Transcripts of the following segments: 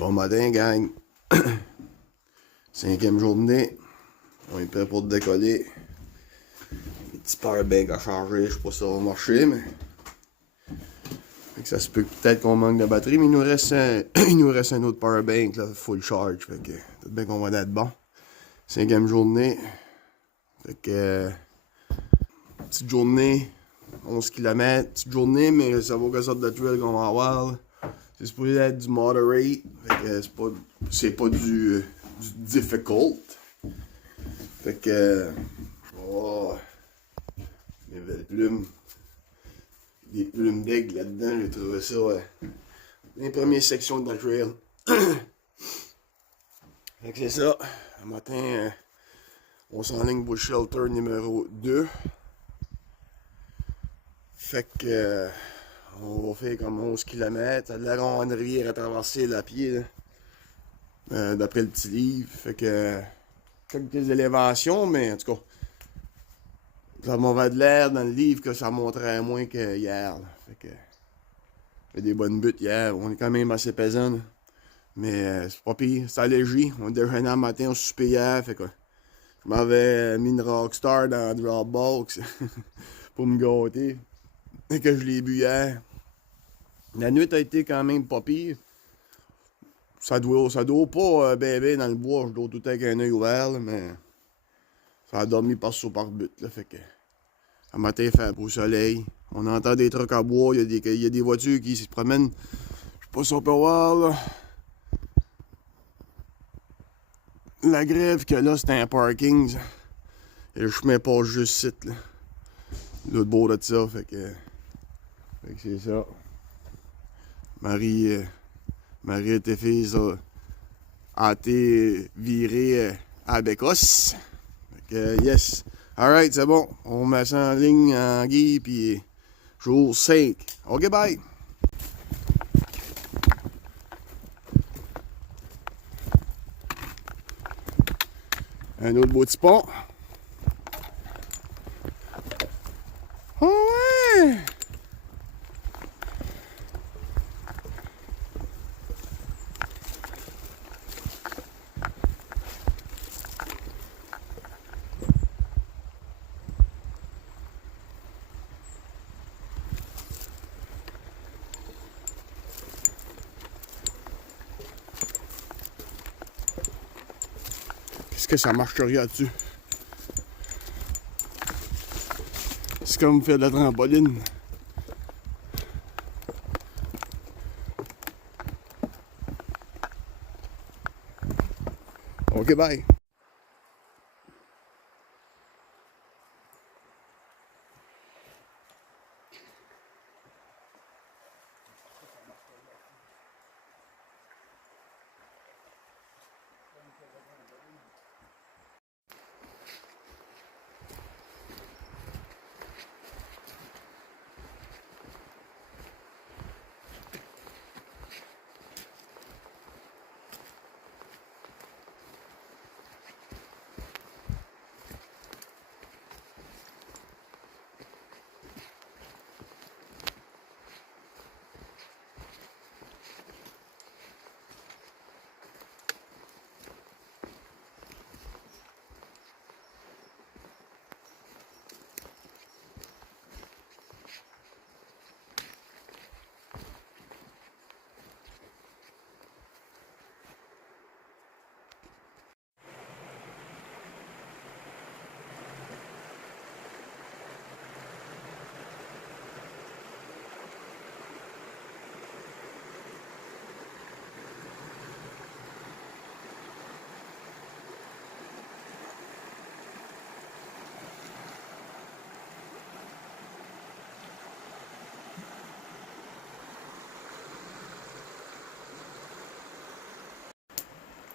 Bon matin, gang. Cinquième journée. On est prêt pour décoller. Les petits powerbanks à charger, je sais pas si ça va marcher, mais. Fait que ça se peut peut-être qu'on manque de batterie, mais il nous reste il nous reste un autre powerbank, là, full charge. Fait que peut-être bien qu'on va être bon. Cinquième journée. Fait que. Petite journée. 11 km. Petite journée, mais ça vaut quelle sorte de trail qu'on va avoir, là. C'est supposé être du moderate, fait que c'est pas du difficult. Fait que, oh, mes belles plumes, des plumes d'aigle là-dedans, j'ai trouvé ça, ouais, les premières sections de la trail. Fait que c'est ça, un matin, on s'enligne pour le shelter numéro 2. Fait que, on va faire comme 11 km. Là, on a une rivière à traverser là, à pied, là, d'après le petit livre. Fait que, quelques élévations, mais en tout cas, ça m'avait de l'air dans le livre que ça montrait moins que hier. Là. Fait que, fait des bonnes buttes hier. On est quand même assez pesant, là. Mais c'est pas pire, c'est léger. On déjeunait un matin, on soupait hier. Fait que, je m'avais mis une Rockstar dans la Dropbox pour me gâter. Et que je l'ai bu hier. La nuit a été quand même pas pire. Ça doit pas bébé dans le bois. Je dois tout avec un œil ouvert, là, mais ça a dormi par-sous par-but. Fait que, un matin, il fait un beau soleil. On entend des trucs à bois. Il y a des voitures qui se promènent. Je sais pas si on peut voir, là. La grève que là, c'était un parking. Et le chemin passe juste site, là. L'autre bord de ça. Fait que c'est ça. Marie et tes filles a été virées à Bécosse. Fait que yes. Alright, c'est bon. On met ça en ligne en Guy, puis jour 5. Ok, bye. Un autre beau petit pont. Oh ouais! Qu'est-ce que ça marcherait là-dessus? C'est comme faire de la trampoline. Ok, bye.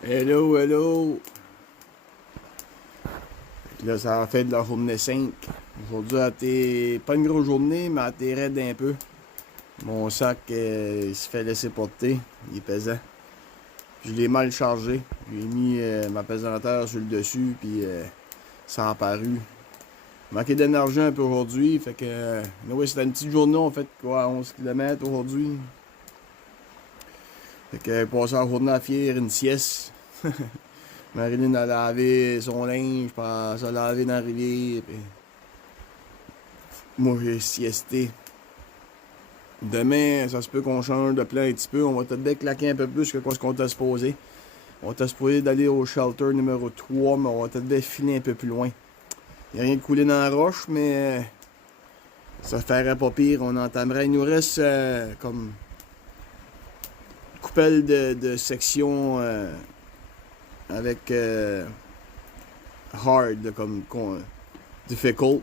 Hello, hello! Là, ça a fait de la journée 5. Aujourd'hui, a été pas une grosse journée, mais a été raide un peu. Mon sac, il se fait laisser porter. Il est pesant. Je l'ai mal chargé. J'ai mis ma pesanteur sur le dessus, puis ça a apparu. Manqué d'énergie un peu aujourd'hui, fait que... oui, c'était une petite journée, on fait quoi, 11 km aujourd'hui. Fait que passer la journée à faire une sieste. Marilyn a lavé son linge, puis elle s'est lavé dans la rivière. Puis moi, j'ai siesté. Demain, ça se peut qu'on change de plan un petit peu. On va peut-être claquer un peu plus que ce qu'on t'a supposé. On t'a supposé d'aller au shelter numéro 3, mais on va peut-être filer un peu plus loin. Il n'y a rien de coulé dans la roche, mais ça ferait pas pire. On entamerait. Il nous reste comme une coupelle de sections avec hard, comme difficult.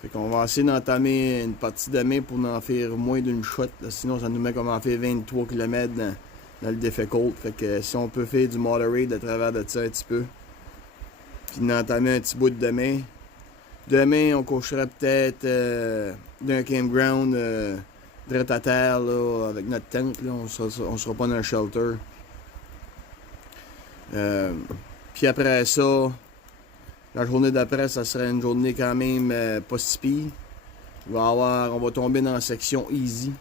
Fait qu'on va essayer d'entamer une partie demain pour en faire moins d'une shot. Là. Sinon, ça nous met comme en faire 23 km dans le difficult. Fait que si on peut faire du moderate à travers de ça un petit peu, puis d'entamer un petit bout de demain. Demain, on coucherait peut-être d'un campground direct à terre là, avec notre tente. Là. On sera pas dans un shelter. Puis après ça, la journée d'après, ça serait une journée quand même pas si pire. On va tomber dans la section easy.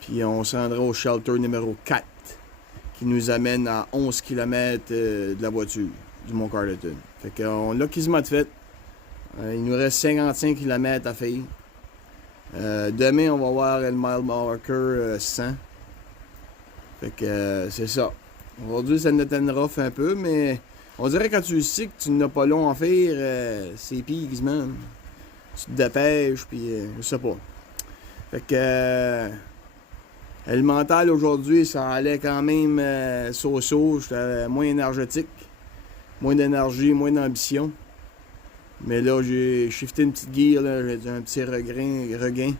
Puis on se rendra au shelter numéro 4 qui nous amène à 11 km de la voiture du Mont Carleton. Fait qu'on l'a quasiment fait. Il nous reste 55 km à faire. Demain, on va voir le mile marker 100. Fait que c'est ça. Aujourd'hui, ça nous rough un peu, mais on dirait quand tu sais que tu n'as pas long à faire, c'est pire quasiment. Tu te dépêches, puis je sais pas. Fait que le mental aujourd'hui, ça allait quand même so-so. J'étais moins énergétique, moins d'énergie, moins d'ambition. Mais là, j'ai shifté une petite gear, j'ai un petit regain.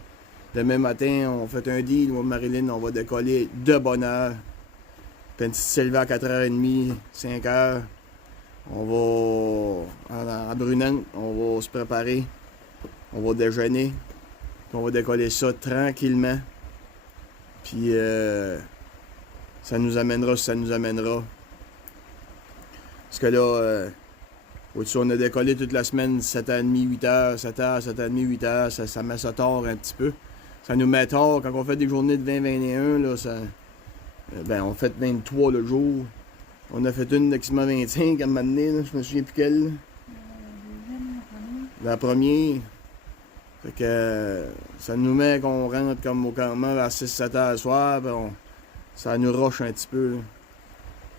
Demain matin, on fait un deal, moi Marilyn, on va décoller de bonne heure. Puis une petite s'élever à 4h30, 5h. On va à Brunante, on va se préparer. On va déjeuner. Puis on va décoller ça tranquillement. Puis ça nous amènera si ça nous amènera. Parce que là, au-dessus, on a décollé toute la semaine 7h30, 8h, 7h, 7h30, 8h. Ça met ça tard un petit peu. Ça nous met tard quand on fait des journées de 20-21. Là, on fait 23 le jour. On a fait une d'Exima 25 à un moment donné, là, je me souviens plus quelle. La première. Fait que ça nous met qu'on rentre comme au campement vers 6-7 heures le soir, puis ça nous roche un petit peu. Là.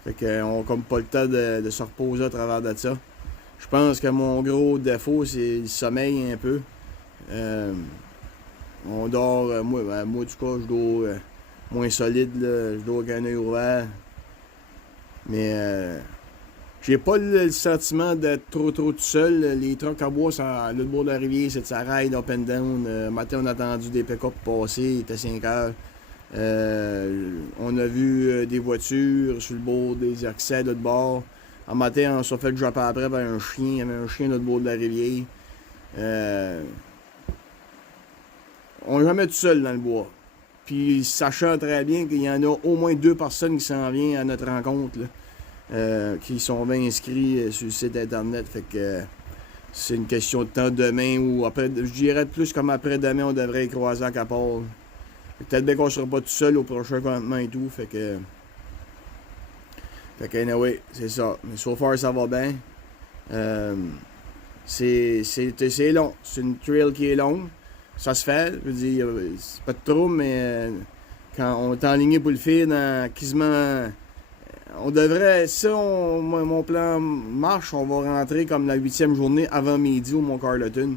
Fait qu'on n'a comme pas le temps de se reposer à travers de ça. Je pense que mon gros défaut, c'est le sommeil un peu. On dort, moi du coup, je dors moins solide, là, je dors avec un œil ouvert. Mais j'ai pas le sentiment d'être trop tout seul. Les trucks à bois, à l'autre bord de la rivière, c'est de ça ride up and down. Matin, on a attendu des pick-up passer, il était 5 heures. On a vu des voitures sur le bord des accès de l'autre bord. En matin, on s'est fait dropper après par un chien. Il y avait un chien de l'autre bord de la rivière. On n'est jamais tout seul dans le bois. Puis, sachant très bien qu'il y en a au moins 2 personnes qui s'en viennent à notre rencontre, là, qui sont bien inscrits sur le site internet. Fait que c'est une question de temps demain ou après. Je dirais plus comme après-demain, on devrait y croiser à Capole. Peut-être bien qu'on ne sera pas tout seul au prochain campement et tout. Fait que anyway, c'est ça. Mais so far, ça va bien. C'est long. C'est une trail qui est longue. Ça se fait. Je veux dire, c'est pas de trouble, mais quand on est enligné pour le faire dans quasiment. On devrait. Si mon plan marche, on va rentrer comme la 8e journée avant midi au Mont Carleton.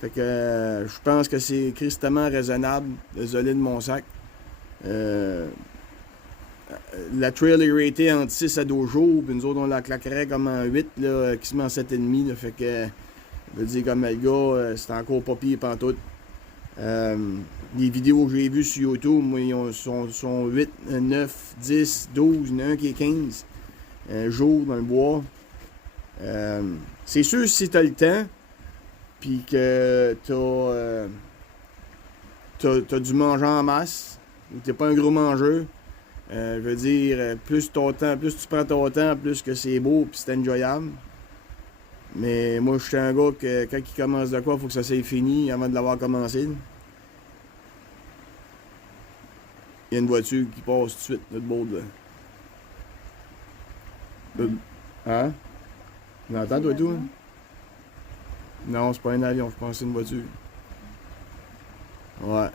Fait que je pense que c'est tristement raisonnable. Désolé de mon sac. La trail est ratée entre 6 à 12 jours, puis nous autres on la claquerait comme en 8, là, qui se met en 7,5. Là, fait que, je veux dire, comme le gars, c'est encore pas pire pantoute. Les vidéos que j'ai vues sur YouTube, moi, ils sont 8, 9, 10, 12, il y en a un qui est 15 jours dans le bois. C'est sûr, si t'as le temps, puis que t'as du manger en masse, ou t'es pas un gros mangeur, je veux dire, plus tu prends ton temps, plus que c'est beau puis c'est enjoyable. Mais moi, je suis un gars que quand il commence de quoi, il faut que ça soit fini avant de l'avoir commencé. Il y a une voiture qui passe tout de suite, notre bord de... Hein? Tu l'entends, toi, tout? Non, c'est pas un avion, je pense que c'est une voiture. Ouais.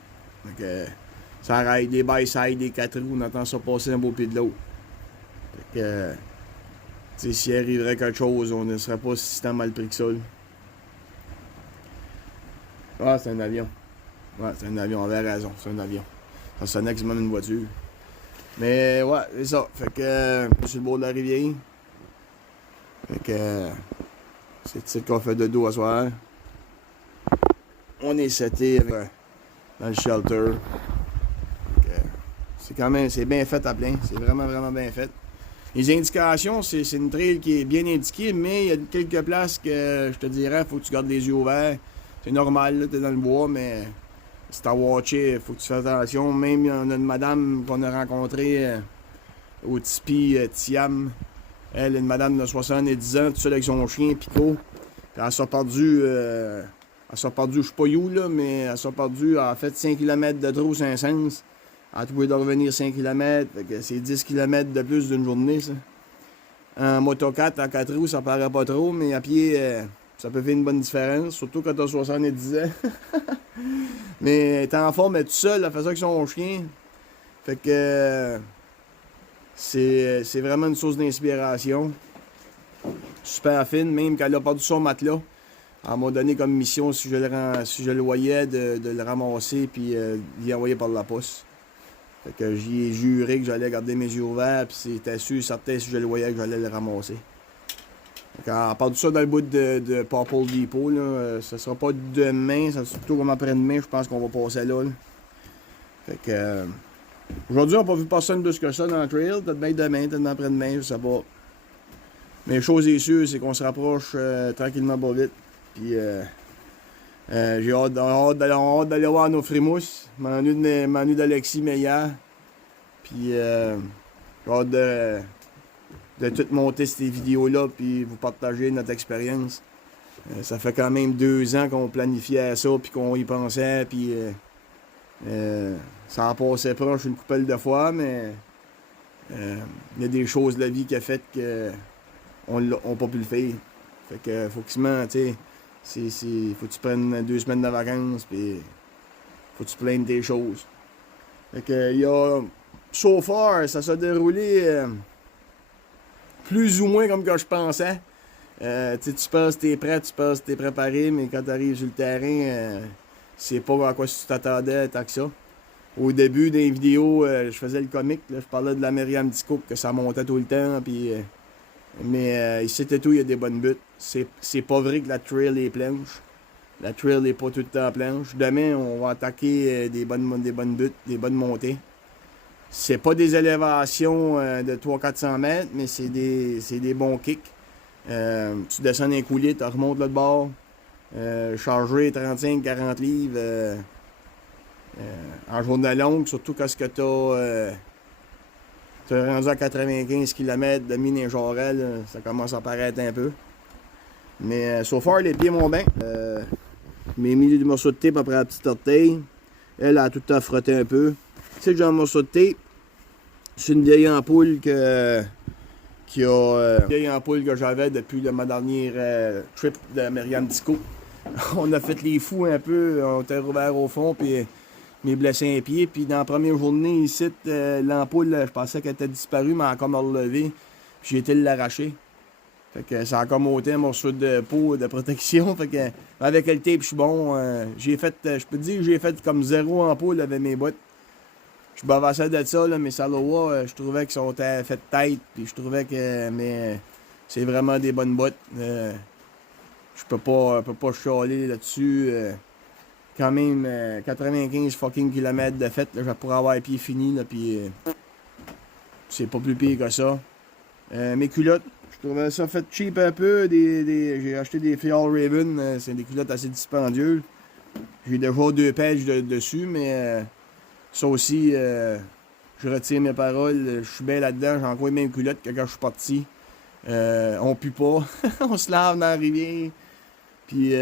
Donc, ça arrête des by-side, des 4 roues, on entend ça passer un beau pied de l'autre. Fait que, tu sais, s'il arriverait quelque chose, on ne serait pas si tant mal pris que ça. Là. Ah, c'est un avion. Ouais, c'est un avion, on avait raison, c'est un avion. Ça sonnait quasiment une voiture. Mais ouais, c'est ça. Fait que, sur le bord de la rivière. Fait que, c'est ça qu'on fait de dos à soir. On est seté dans le shelter. C'est quand même, c'est bien fait à plein. C'est vraiment, vraiment bien fait. Les indications, c'est une trail qui est bien indiquée, mais il y a quelques places que je te dirais, il faut que tu gardes les yeux ouverts. C'est normal, là, t'es dans le bois, mais si t'as watché, il faut que tu fasses attention. Même, il y en a une madame qu'on a rencontrée au Tipi Tiam. Elle, une madame de 70 ans, toute seule avec son chien, Pico. Puis elle s'est perdue, je sais pas où, là, mais elle s'est perdue, elle a fait 5 km de trop, Saint-Saëns. Elle a trouvé de revenir 5 km, c'est 10 km de plus d'une journée, ça. En moto 4, en 4 roues, ça paraît pas trop, mais à pied, ça peut faire une bonne différence, surtout quand t'as 70 ans. Mais elle est en forme, elle est toute seule, elle fait ça avec son chien. Fait que c'est vraiment une source d'inspiration. Super fine, même qu'elle a perdu son matelas. Elle m'a donné comme mission, si je le voyais, de le ramasser puis d'y envoyer par la poste. Fait que j'y ai juré que j'allais garder mes yeux ouverts, puis c'était sûr, certain, si je le voyais, que j'allais le ramasser. Fait à part de ça, dans le bout de Popple Depot, là, ça sera pas demain, ça sera plutôt comme après-demain, je pense qu'on va passer là. Fait que... aujourd'hui, on n'a pas vu personne plus que ça dans le trail, peut-être bien demain, peut-être après-demain, je sais pas. Mais chose est sûre, c'est qu'on se rapproche tranquillement pas vite. Puis j'ai hâte d'aller voir nos frimouses. Manu d'Alexis Meillard. Puis j'ai hâte de tout monter ces vidéos-là puis vous partager notre expérience. Ça fait quand même 2 ans qu'on planifiait ça puis qu'on y pensait. Puis ça en passait proche une couple de fois, mais il y a des choses de la vie qui a fait qu'on n'a pas pu le faire. Fait que faut qu'il se ment, tu sais. Faut que tu prennes 2 semaines de vacances, puis faut que tu plaignes des choses. Fait que, il y a, so far, ça s'est déroulé plus ou moins comme que je pensais. Tu penses que t'es prêt, tu penses que t'es préparé, mais quand t'arrives sur le terrain, c'est pas à quoi tu t'attendais tant que ça. Au début des vidéos, je faisais le comique, là, je parlais de la Myriam Dico, que ça montait tout le temps, puis... mais ici, tout, il y a des bonnes buttes. C'est pas vrai que la trail est planche. La trail n'est pas tout le temps planche. Demain, on va attaquer des bonnes buttes, des bonnes montées. C'est pas des élévations de 300-400 mètres, mais c'est des bons kicks. Tu descends un coulier, tu remontes l'autre bord. Charger 35-40 livres en journée longue, surtout quand tu es rendu à 95 km de mine et Jorel, ça commence à paraître un peu. Mais so far, les pieds vont bien. Mes mis du morceau de tape après la petite orteil. Elle a tout à frotter un peu. Tu sais, j'ai un morceau de tape. C'est une vieille ampoule que j'avais depuis ma dernière trip de Myriam Dico. On a fait les fous un peu. On était rouvert au fond, puis mes blessé un pied. Puis dans la première journée, ici, l'ampoule, je pensais qu'elle était disparue, mais elle a encore me relevé. Puis j'ai été l'arracher. Fait que ça a comme ôté un morceau de peau de protection. Fait que avec le tape, je suis bon. Je peux te dire que j'ai fait comme 0 ampoule avec mes bottes. Je bavassais de ça, là, mes Salowa, je trouvais qu'ils sont faits de tête. Puis je trouvais que c'est vraiment des bonnes bottes. Je peux pas chialer là-dessus. Quand même 95 fucking kilomètres de fait, là, je pourrais avoir les pieds finis, là, puis c'est pas plus pire que ça. Mes culottes, je trouvais ça fait cheap un peu. J'ai acheté des Fjall Raven, c'est des culottes assez dispendieuses. J'ai déjà 2 pages dessus, mais ça aussi, je retire mes paroles. Je suis bien là-dedans, j'ai encore les mêmes culottes que quand je suis parti. On pue pas, on se lave dans la rivière. Puis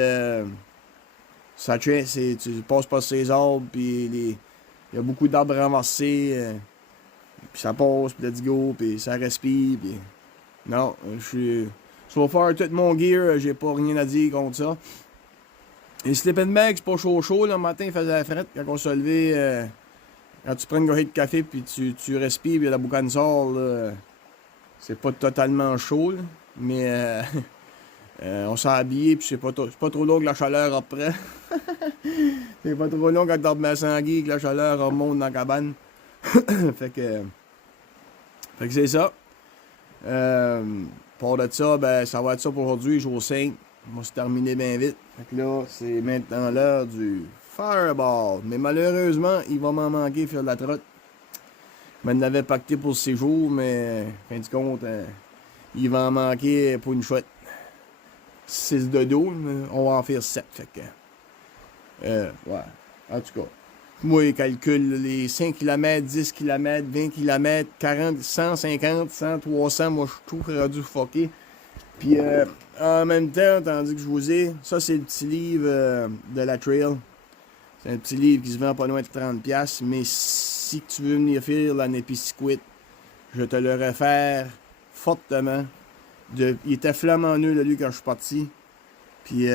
ça tient, tu passes par ces arbres, puis Il y a beaucoup d'arbres renversés. Puis ça passe, puis let's go, puis ça respire, puis... Non, je suis... So far, tout mon gear, j'ai pas rien à dire contre ça. Les sleeping bags, c'est pas chaud. Le matin, il faisait la frette quand on se levait. Quand tu prends une gorgée de café, puis tu respires, puis la boucane sort, là, c'est pas totalement chaud, là, mais on s'est habillé, puis c'est pas trop long que la chaleur après. C'est pas trop long quand t'as remis sanguille, que la chaleur remonte dans la cabane. fait que c'est ça. Pour de ça, ben, ça va être ça pour aujourd'hui, jour 5. On va se terminer bien vite. Fait que là, c'est maintenant l'heure du Fireball. Mais malheureusement, il va m'en manquer faire de la trotte. Je m'en avais pacté pour 6 jours, mais fin du compte, il va en manquer pour une chouette. 6 de dos, on va en faire 7. Fait que, ouais. En tout cas, moi, je calcule les 5 km, 10 km, 20 km, 40, 150, 100, 300. Moi, je suis tout rendu fucké. Puis, en même temps, tandis que je vous ai, ça, c'est le petit livre de la trail. C'est un petit livre qui se vend pas loin de 30$. Mais si tu veux venir faire la Népisiguit, je te le réfère fortement. Il était flamand nul, lui, quand je suis parti. Puis,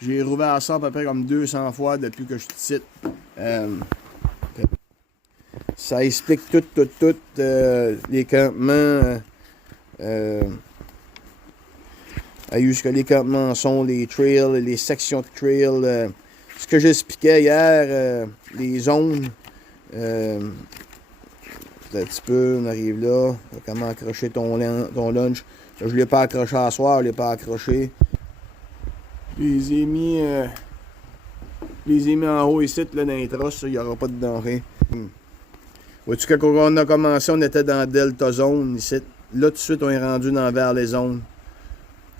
j'ai rouvert ça à peu près comme 200 fois depuis que je suis ici. Ça explique tout les campements. Où ce que les campements sont, les trails, les sections de trails. Ce que j'expliquais hier, les zones. Un petit peu, on arrive là. Comment accrocher ton lunch. Je ne l'ai pas accroché à soir, je ne l'ai pas accroché. Je les ai mis en haut ici, là, dans les trosses, il n'y aura pas de danger. Vois-tu, quand on a commencé, on était dans Delta Zone ici. Là, tout de suite, on est rendu dans Valley Zone.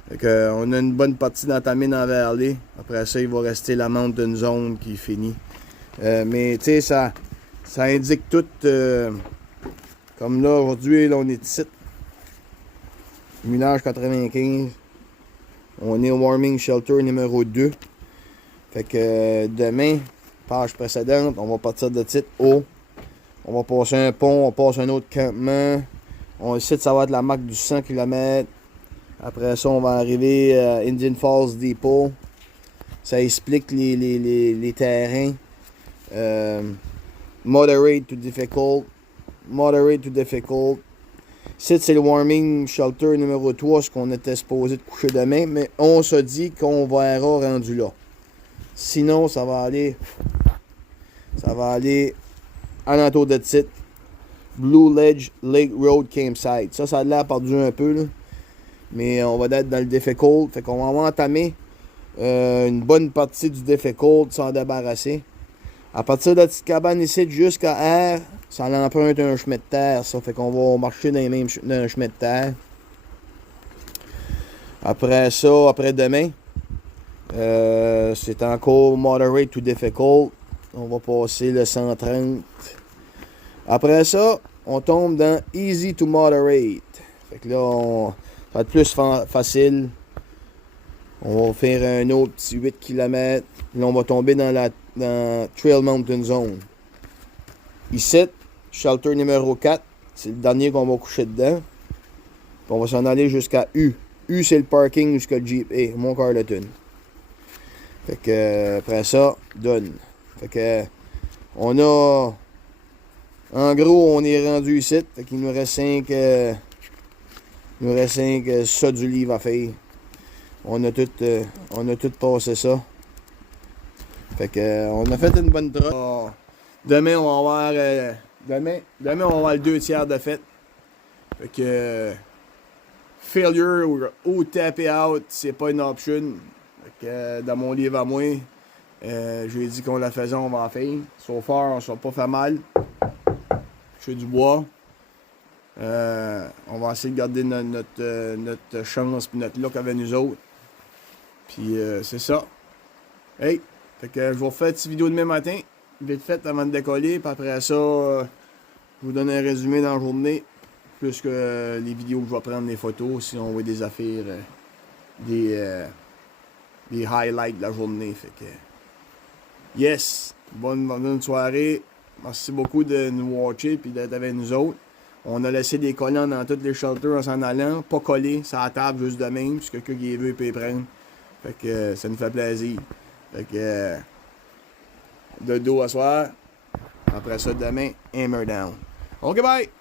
Fait que, on a une bonne partie d'entamée dans Valley. Après ça, il va rester la Mountain Zone qui finit. Mais tu sais, ça indique tout. Comme là, aujourd'hui, là, on est ici. Village 95. On est au Warming Shelter numéro 2. Fait que demain, page précédente, on va partir de titre haut. On va passer un pont, on passe un autre campement. On essaie de savoir de la marque du 100 km. Après ça, on va arriver à Indian Falls Depot. Ça explique les terrains. Moderate to difficult. Moderate to difficult. Ici, c'est le Warming Shelter numéro 3, ce qu'on était supposé de coucher demain. Mais on se dit qu'on verra rendu là. Sinon, ça va aller en entour de titre. Blue Ledge Lake Road Campsite. Ça a l'air perdu un peu, là. Mais on va être dans le difficult. Fait qu'on va entamer une bonne partie du difficult sans débarrasser. À partir de la petite cabane ici jusqu'à R, ça l'emprunte un chemin de terre. Ça fait qu'on va marcher dans un chemin de terre. Après ça, après demain, c'est encore moderate to difficult. On va passer le 130. Après ça, on tombe dans easy to moderate. Fait que là, ça va être plus facile. On va faire un autre petit 8 km. Là, on va tomber dans Trail Mountain Zone. Ici, shelter numéro 4. C'est le dernier qu'on va coucher dedans. Puis on va s'en aller jusqu'à U. U, c'est le parking jusqu'à le Jeep est, mon Carleton. Fait que, après ça, done. Fait que, on a... En gros, on est rendu ici. Fait qu'il nous reste 5... ça du livre à faire. On a tout passé ça. Fait que on a fait une bonne trotte. Demain, on va avoir demain, on va avoir le 2 tiers de fête. Fait que failure ou tap out, c'est pas une option. Fait que dans mon livre à moi, j'ai dit qu'on la faisait, on va en faire. So far, on s'est pas fait mal. Je fais du bois. On va essayer de garder notre chance et notre look avec nous autres. Puis c'est ça. Hey! Fait que je vais vous faire une petite vidéo demain matin, vite fait avant de décoller. Puis après ça, je vous donne un résumé dans la journée. Plus que les vidéos que je vais prendre, les photos, si on voit des affaires, des highlights de la journée. Fait que yes! Bonne soirée. Merci beaucoup de nous watcher et d'être avec nous autres. On a laissé des collants dans tous les shelters en s'en allant. Pas collés, sur la table juste de même. Si quelqu'un qui veut, il peut les prendre. Fait que ça nous fait plaisir. Fait que de dos à soir. Après ça, demain, hammer down. OK, bye!